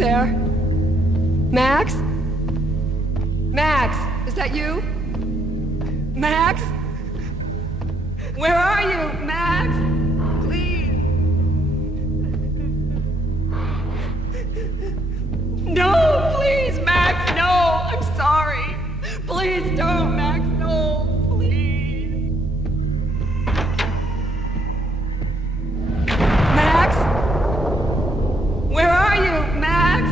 there? Max? Max, is that you? Max? Where are you, Max? Please. No, please, Max, no. I'm sorry. Please don't, Max, no, please. Max? Where are you, Max?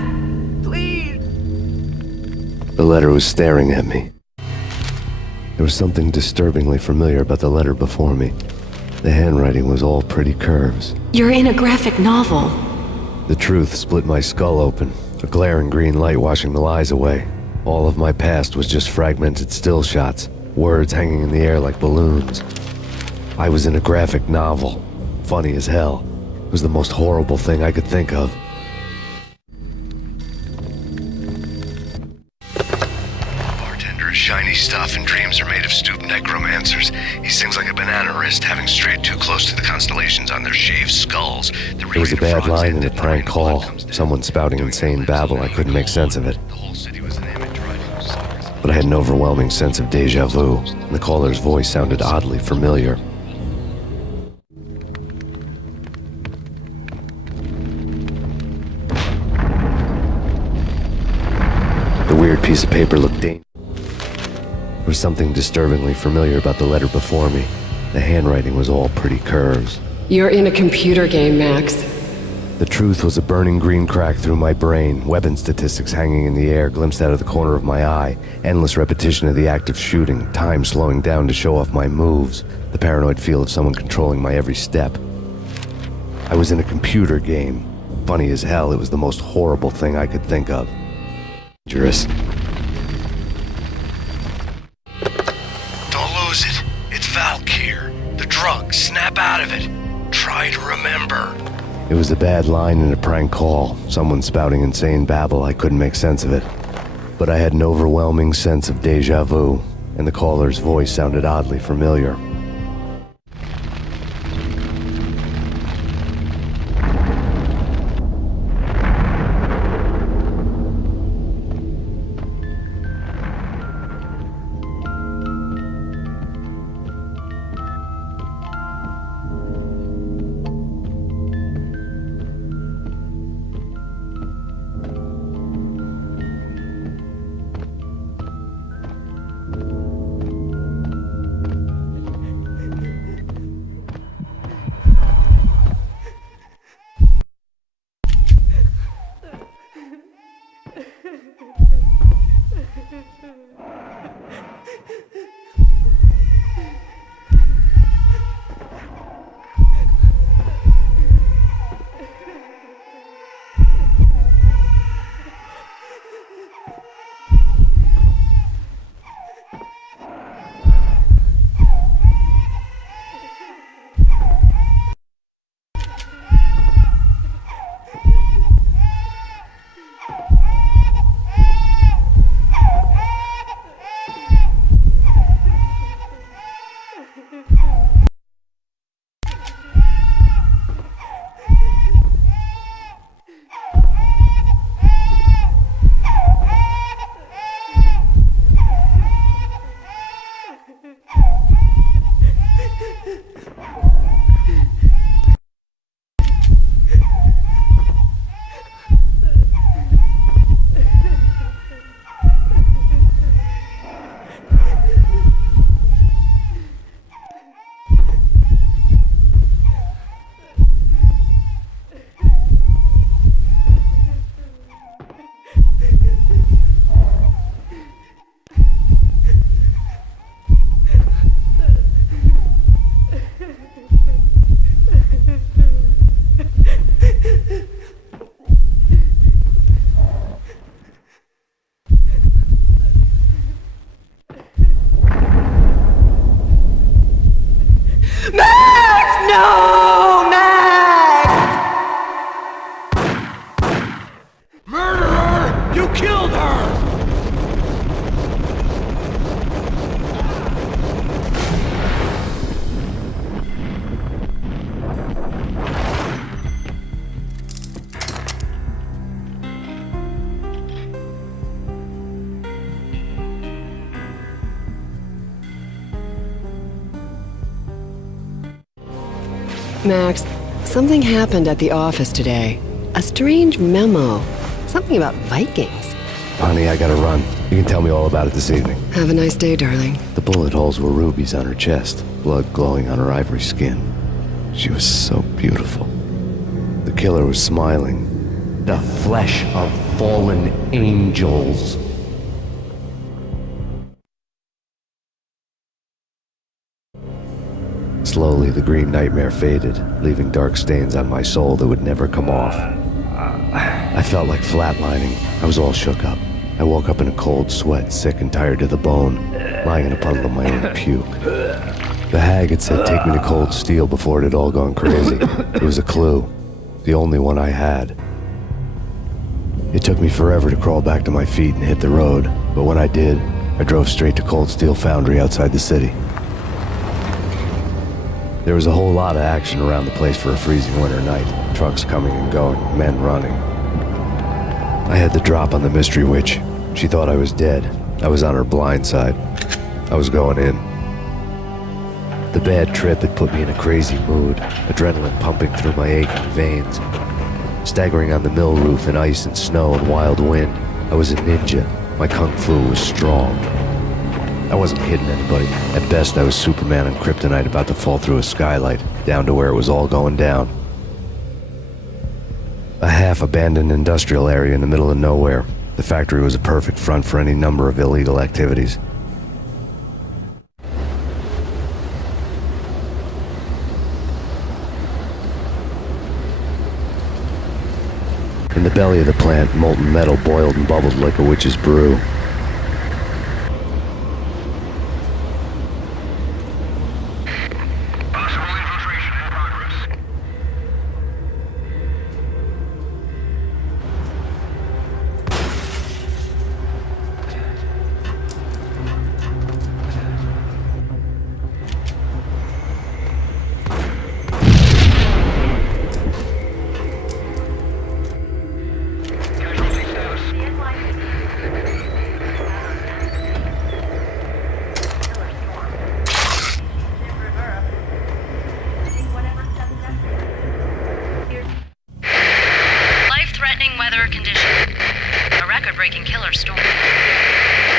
Please. The letter was staring at me. There was something disturbingly familiar about the letter before me. The handwriting was all pretty curves. You're in a graphic novel. The truth split my skull open, a glaring green light washing the lies away. All of my past was just fragmented still shots, words hanging in the air like balloons. I was in a graphic novel. Funny as hell. It was the most horrible thing I could think of. Bartender is shiny stuff and dreams are made of stooped necromancers. He sings like a banana wrist, having strayed too close to the constellations on their shaved skulls. There was a bad line in a prank call. Someone spouting insane babble. I couldn't make sense of it. But I had an overwhelming sense of deja vu, and the caller's voice sounded oddly familiar. The weird piece of paper looked dangerous. There was something disturbingly familiar about the letter before me. The handwriting was all pretty curves. You're in a computer game, Max. The truth was a burning green crack through my brain, weapon statistics hanging in the air, glimpsed out of the corner of my eye, endless repetition of the act of shooting, time slowing down to show off my moves, the paranoid feel of someone controlling my every step. I was in a computer game. Funny as hell, it was the most horrible thing I could think of. Dangerous. Don't lose it. It's Valk here. The drug. Snap out of it. Try to remember. It was a bad line in a prank call. Someone spouting insane babble. I couldn't make sense of it. But I had an overwhelming sense of deja vu, and the caller's voice sounded oddly familiar. Max, something happened at the office today. A strange memo. Something about Vikings. Honey, I gotta run. You can tell me all about it this evening. Have a nice day, darling. The bullet holes were rubies on her chest, blood glowing on her ivory skin. She was so beautiful. The killer was smiling. The flesh of fallen angels. Slowly, the green nightmare faded, leaving dark stains on my soul that would never come off. I felt like flatlining. I was all shook up. I woke up in a cold sweat, sick and tired to the bone, lying in a puddle of my own puke. The hag had said take me to Cold Steel before it had all gone crazy. It was a clue, the only one I had. It took me forever to crawl back to my feet and hit the road, but when I did, I drove straight to Cold Steel Foundry outside the city. There was a whole lot of action around the place for a freezing winter night. Trucks coming and going, men running. I had the drop on the mystery witch. She thought I was dead. I was on her blind side. I was going in. The bad trip had put me in a crazy mood, adrenaline pumping through my aching veins. Staggering on the mill roof in ice and snow and wild wind, I was a ninja. My kung fu was strong. I wasn't kidding anybody. At best, I was Superman on kryptonite about to fall through a skylight, down to where it was all going down. A half-abandoned industrial area in the middle of nowhere. The factory was a perfect front for any number of illegal activities. In the belly of the plant, molten metal boiled and bubbled like a witch's brew. Weather condition. A record-breaking killer storm.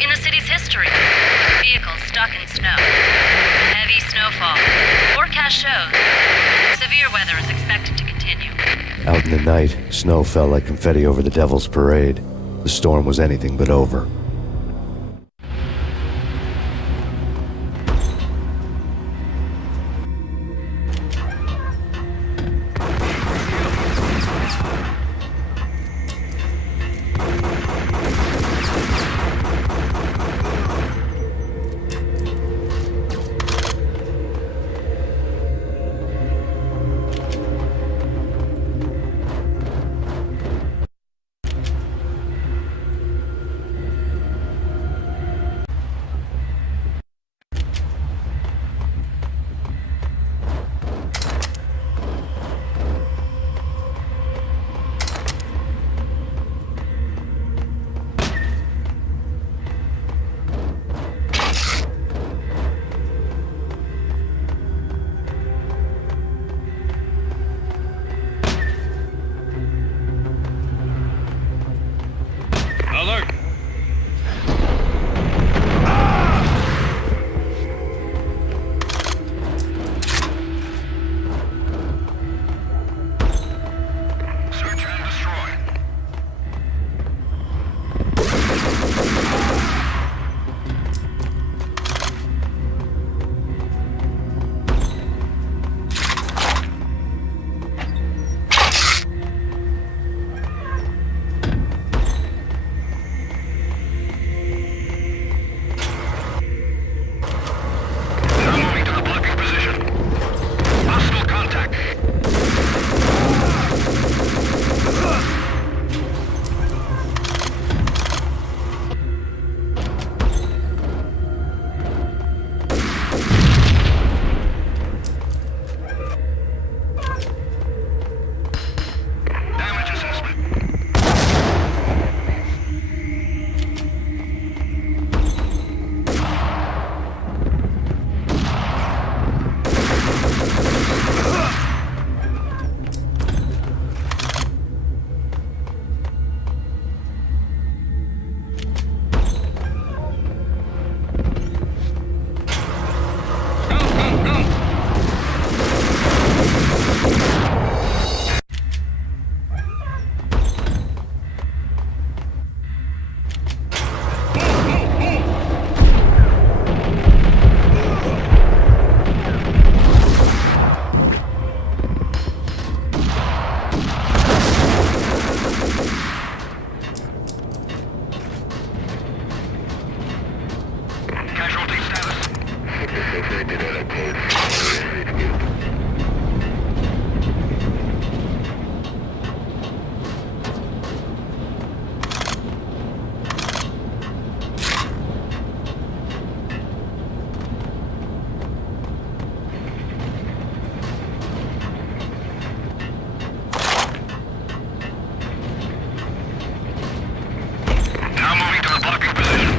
In the city's history, vehicles stuck in snow. Heavy snowfall. Forecast shows severe weather is expected to continue. Out in the night, snow fell like confetti over the Devil's Parade. The storm was anything but over. Now moving to the blocking position.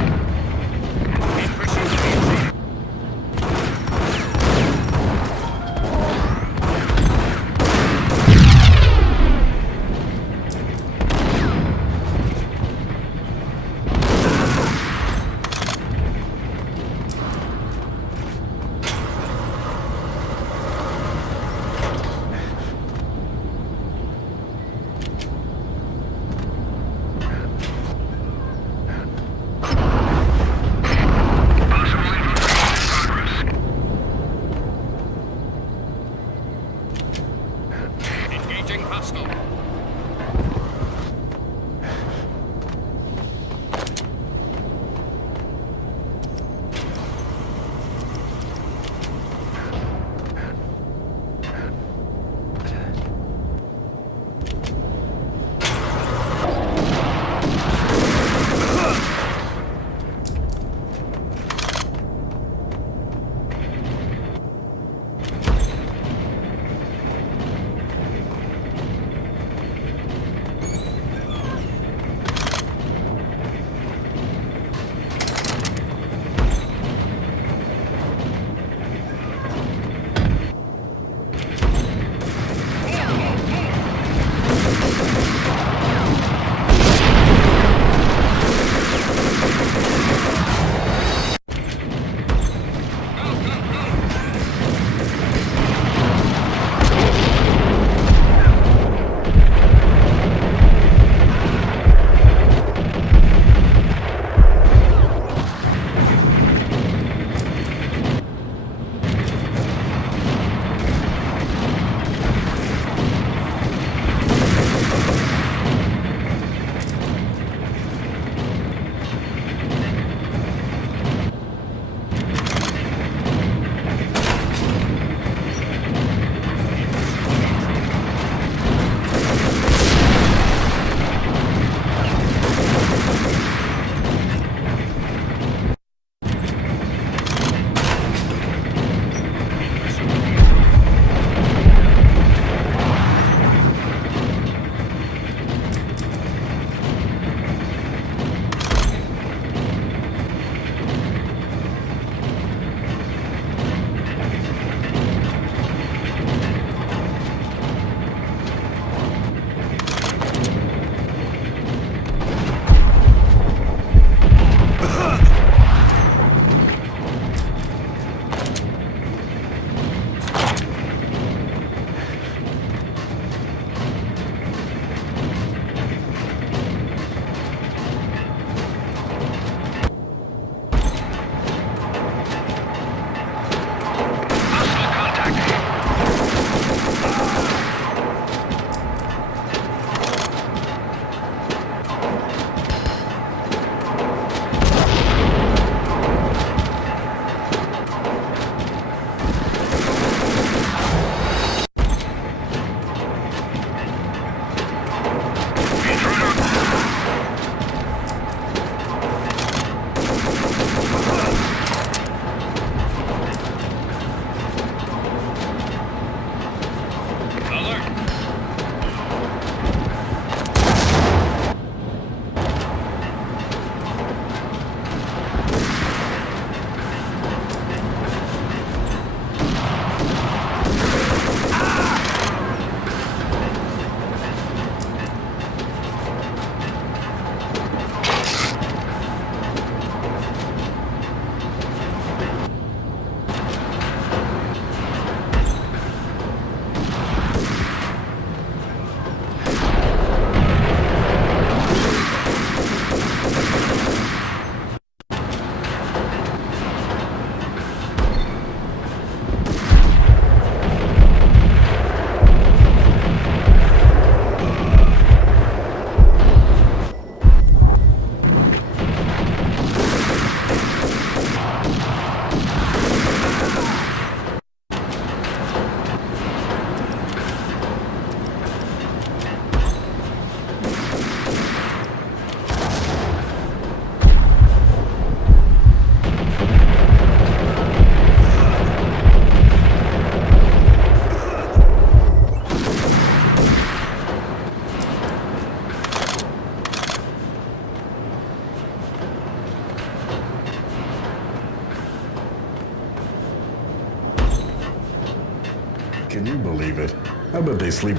Can you believe it? I bet they sleep.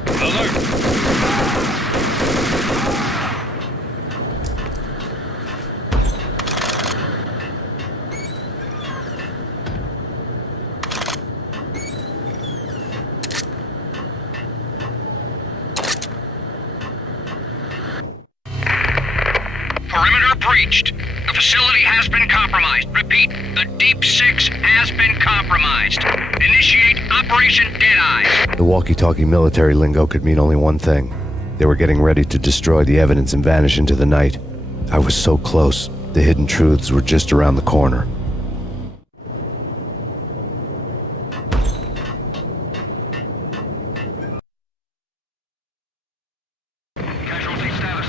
Perimeter breached. The facility has been compromised. Repeat, the Deep Six has been compromised. Initiate Operation Deadeyes. The walkie-talkie military lingo could mean only one thing. They were getting ready to destroy the evidence and vanish into the night. I was so close. The hidden truths were just around the corner. Casualty status.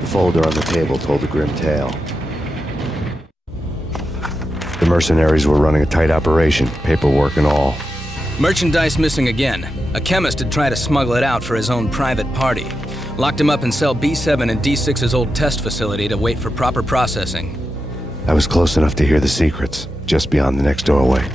The folder on the table told a grim tale. The mercenaries were running a tight operation, paperwork and all. Merchandise missing again. A chemist had tried to smuggle it out for his own private party. Locked him up in cell B7 in D6's old test facility to wait for proper processing. I was close enough to hear the secrets, just beyond the next doorway.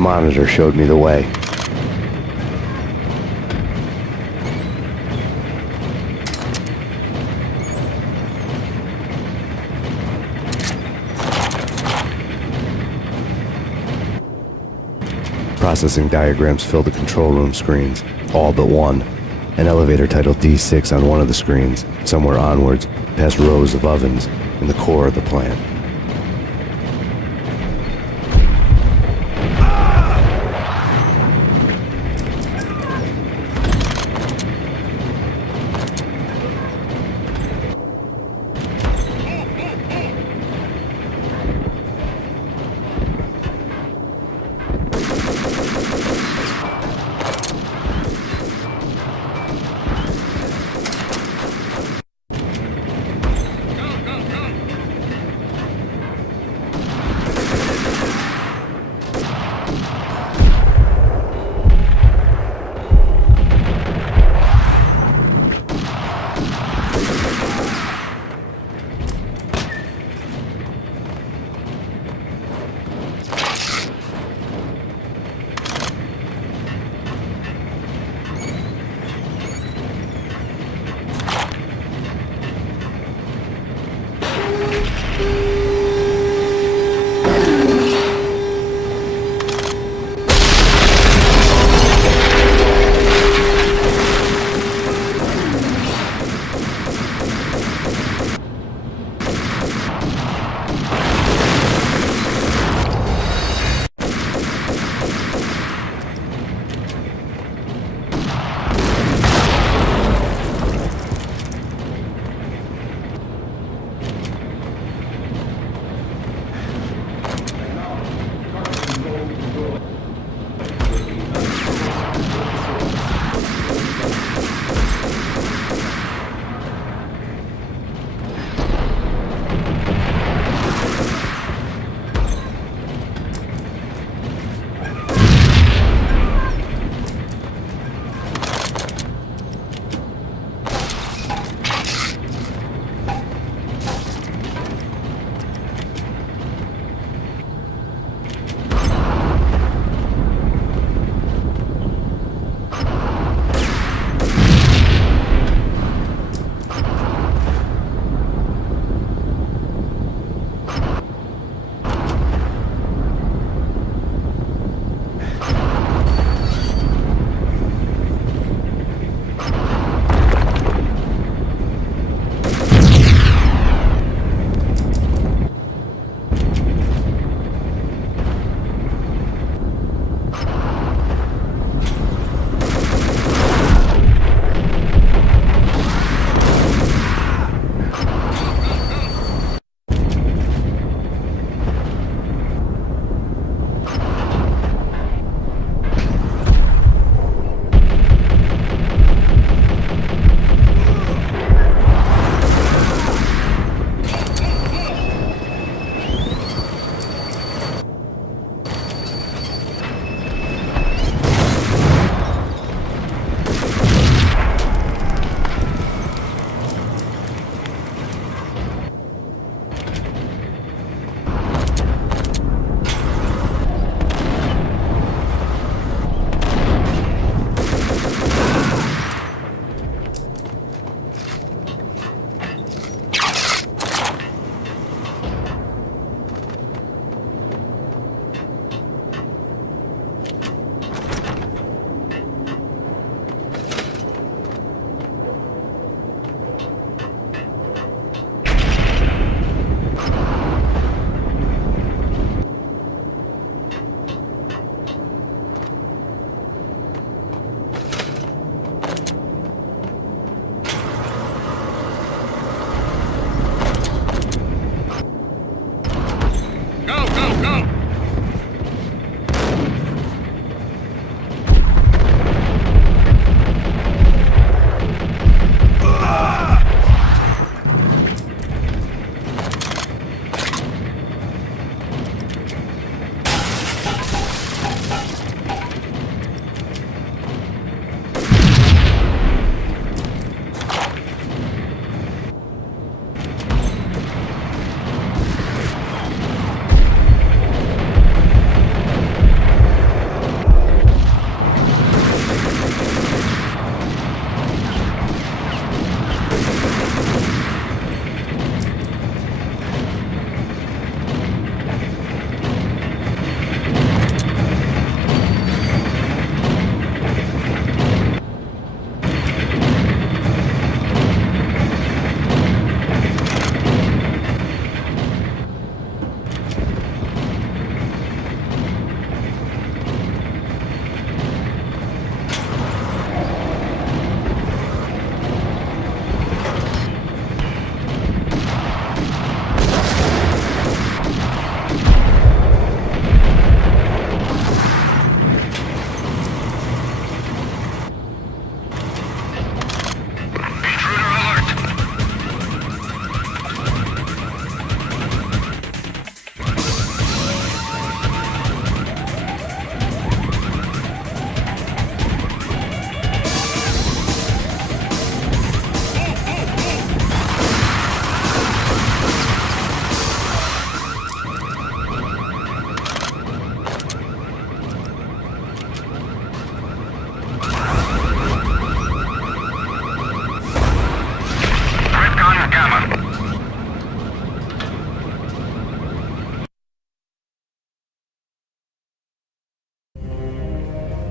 The monitor showed me the way. Processing diagrams filled the control room screens, all but one. An elevator titled D6 on one of the screens, somewhere onwards, past rows of ovens in the core of the plant.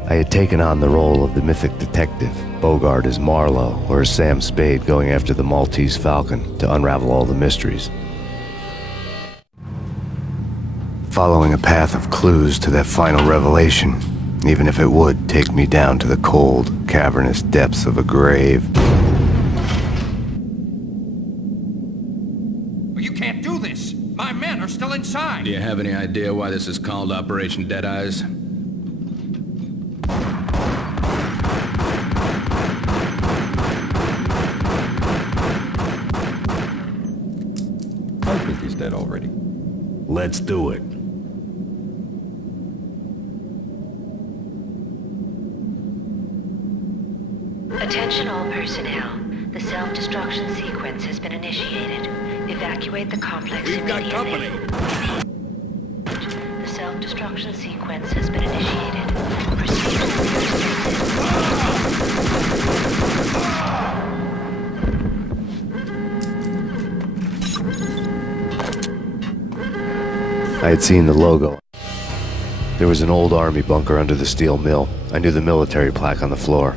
I had taken on the role of the mythic detective, Bogart as Marlowe, or as Sam Spade going after the Maltese Falcon to unravel all the mysteries. Following a path of clues to that final revelation, even if it would take me down to the cold, cavernous depths of a grave. You can't do this! My men are still inside! Do you have any idea why this is called Operation Deadeyes? I think he's dead already. Let's do it. Attention all personnel. The self-destruction sequence has been initiated. Evacuate the complex immediately. company. The self-destruction sequence has been initiated. Proceed to the nearest I had seen the logo. There was an old army bunker under the steel mill. I knew the military plaque on the floor.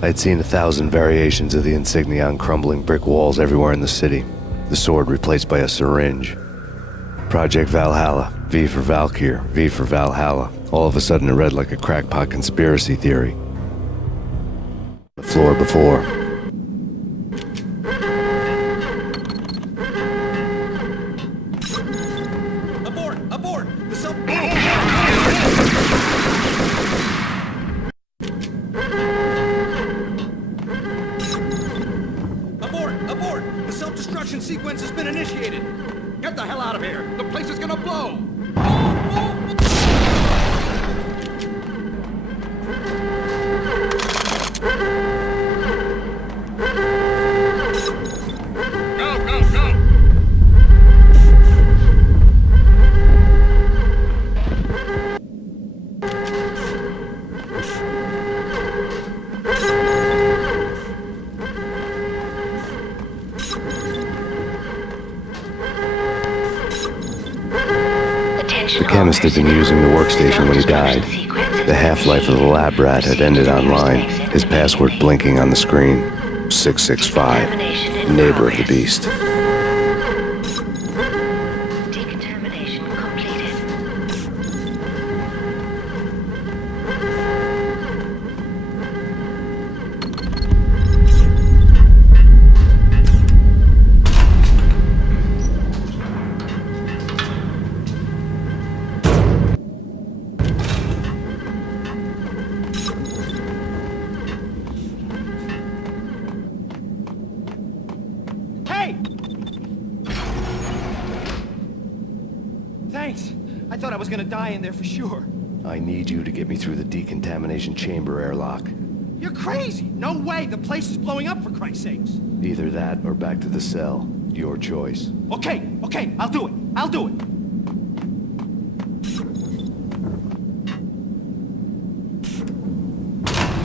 I had seen 1,000 variations of the insignia on crumbling brick walls everywhere in the city. The sword replaced by a syringe. Project Valhalla, V for Valkyr, V for Valhalla. All of a sudden it read like a crackpot conspiracy theory. The floor before. Abort! Abort! The self... Abort! Abort! The self-destruction sequence has been initiated! Get the hell out of here! The place is gonna blow! Go, go, go! The chemist had been using the workstation when he died. The half-life of the lab rat had ended online, his password blinking on the screen. 665, neighbor of the beast. Decontamination completed. Hey! Thanks. I thought I was gonna die in there for sure. I need you to get me through the decontamination chamber airlock. You're crazy! No way! The place is blowing up, for Christ's sakes! Either that or back to the cell. Your choice. Okay, okay, I'll do it. I'll do it.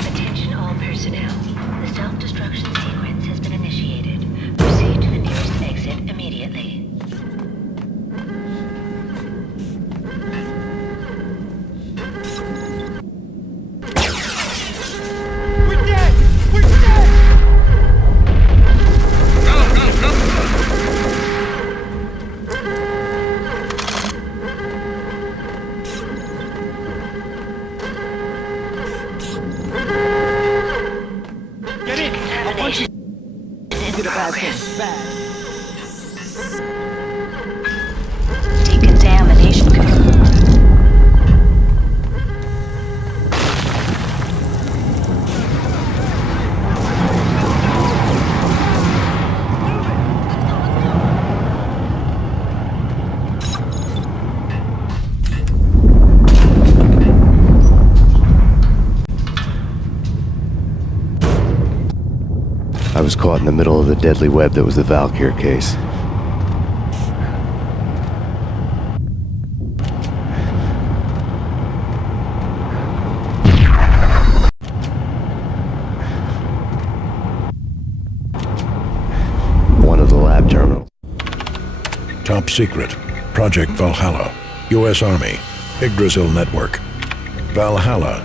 Attention all personnel. The self-destruction sequence has been initiated. Proceed to the nearest exit immediately. We're dead! We're dead! Go, go, go! Get in! I'll punch you! Did a bad thing. Bad. Decontamination confirmed. I was caught in the middle of the deadly web that was the Valkyr case. One of the lab terminals. Top secret. Project Valhalla. U.S. Army. Yggdrasil Network. Valhalla.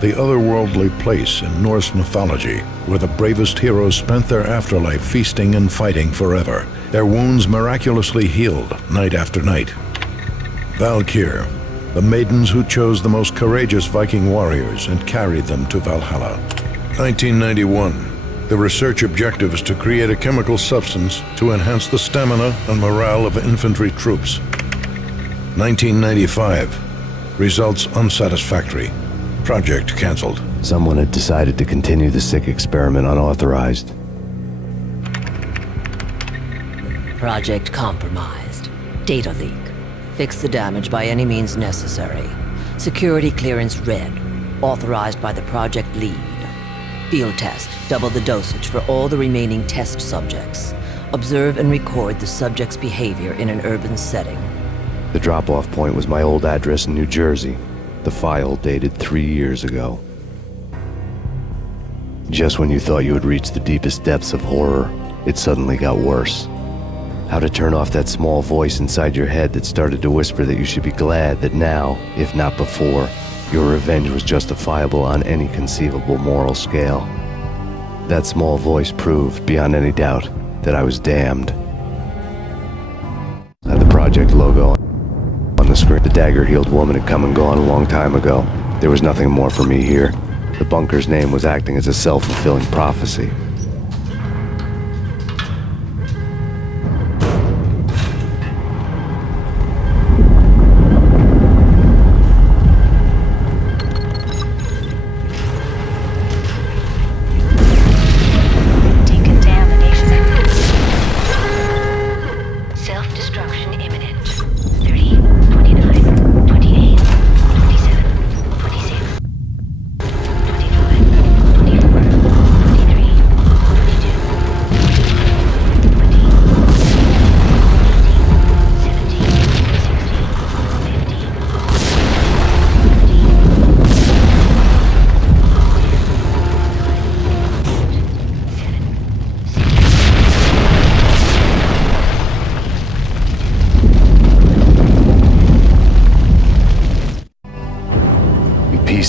the otherworldly place in Norse mythology where the bravest heroes spent their afterlife feasting and fighting forever, their wounds miraculously healed night after night. Valkyr, the maidens who chose the most courageous Viking warriors and carried them to Valhalla. 1991. The research objective is to create a chemical substance to enhance the stamina and morale of infantry troops. 1995. Results unsatisfactory. Project cancelled. Someone had decided to continue the sick experiment unauthorized. Project compromised. Data leak. Fix the damage by any means necessary. Security clearance red. Authorized by the project lead. Field test. Double the dosage for all the remaining test subjects. Observe and record the subject's behavior in an urban setting. The drop-off point was my old address in New Jersey. The file dated 3 years ago. Just when you thought you had reached the deepest depths of horror, it suddenly got worse. How to turn off that small voice inside your head that started to whisper that you should be glad that now, if not before, your revenge was justifiable on any conceivable moral scale. That small voice proved, beyond any doubt, that I was damned. I had the project logo on the screen. The dagger-heeled woman had come and gone a long time ago. There was nothing more for me here. The bunker's name was acting as a self-fulfilling prophecy.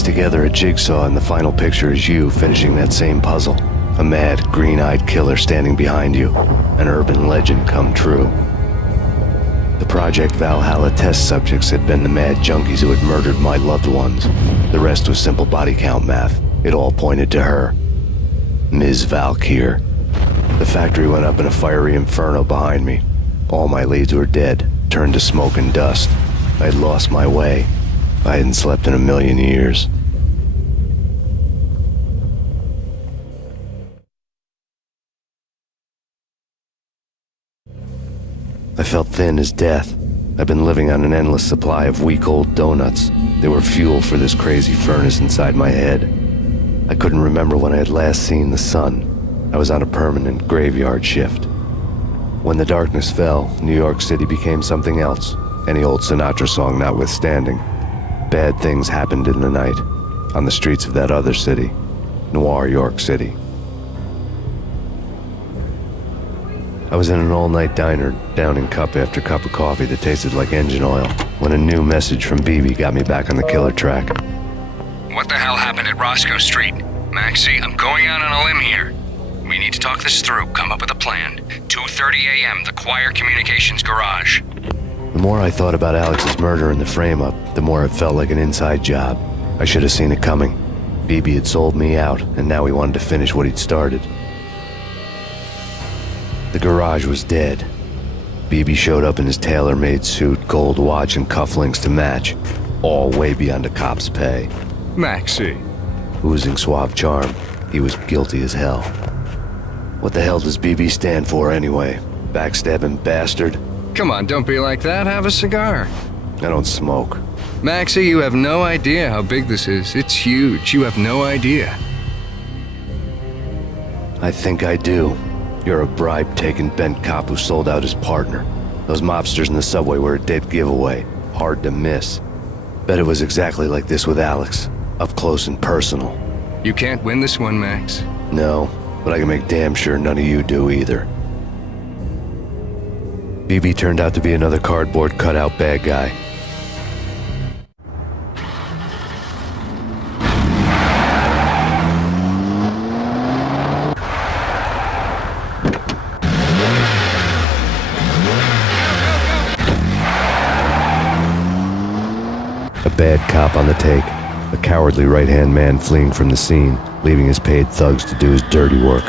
Together a jigsaw, and the final picture is you finishing that same puzzle. A mad, green-eyed killer standing behind you. An urban legend come true. The Project Valhalla test subjects had been the mad junkies who had murdered my loved ones. The rest was simple body count math. It all pointed to her. Ms. Valkyr. The factory went up in a fiery inferno behind me. All my leads were dead, turned to smoke and dust. I had lost my way. I hadn't slept in a million years. I felt thin as death. I've been living on an endless supply of week-old donuts. They were fuel for this crazy furnace inside my head. I couldn't remember when I had last seen the sun. I was on a permanent graveyard shift. When the darkness fell, New York City became something else, any old Sinatra song notwithstanding. Bad things happened in the night, on the streets of that other city, Noir York City. I was in an all-night diner, downing cup after cup of coffee that tasted like engine oil, when a new message from BB got me back on the killer track. What the hell happened at Roscoe Street? Maxie, I'm going out on a limb here. We need to talk this through, come up with a plan. 2:30 a.m., the Choir Communications Garage. The more I thought about Alex's murder and the frame-up, the more it felt like an inside job. I should have seen it coming. BB had sold me out, and now he wanted to finish what he'd started. The garage was dead. BB showed up in his tailor-made suit, gold watch, and cufflinks to match, all way beyond a cop's pay. Maxie. Oozing suave charm, he was guilty as hell. What the hell does BB stand for anyway? Backstabbing bastard? Come on, don't be like that. Have a cigar. I don't smoke. Maxie, you have no idea how big this is. It's huge. You have no idea. I think I do. You're a bribe-taking bent cop who sold out his partner. Those mobsters in the subway were a dead giveaway. Hard to miss. Bet it was exactly like this with Alex. Up close and personal. You can't win this one, Max. No, but I can make damn sure none of you do either. BB turned out to be another cardboard cutout bad guy. bad cop on the take, a cowardly right-hand man fleeing from the scene, leaving his paid thugs to do his dirty work.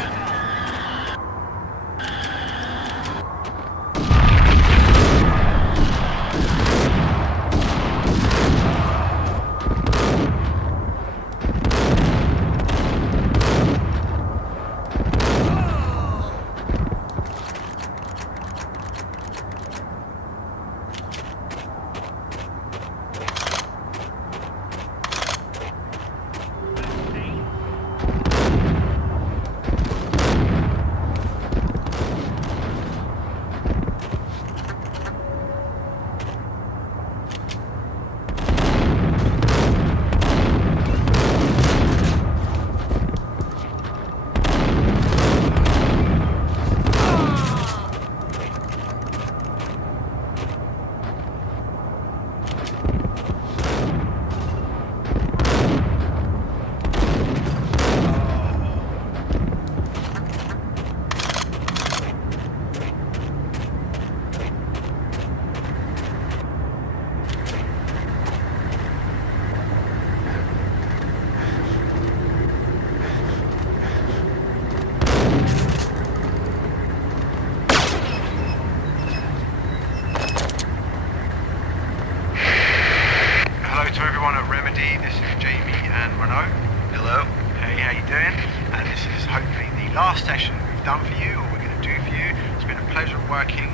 To everyone at Remedy, this is Jamie and Renault. Hello. Hey, how you doing? And this is hopefully the last session we've done for you, or we're going to do for you. It's been a pleasure working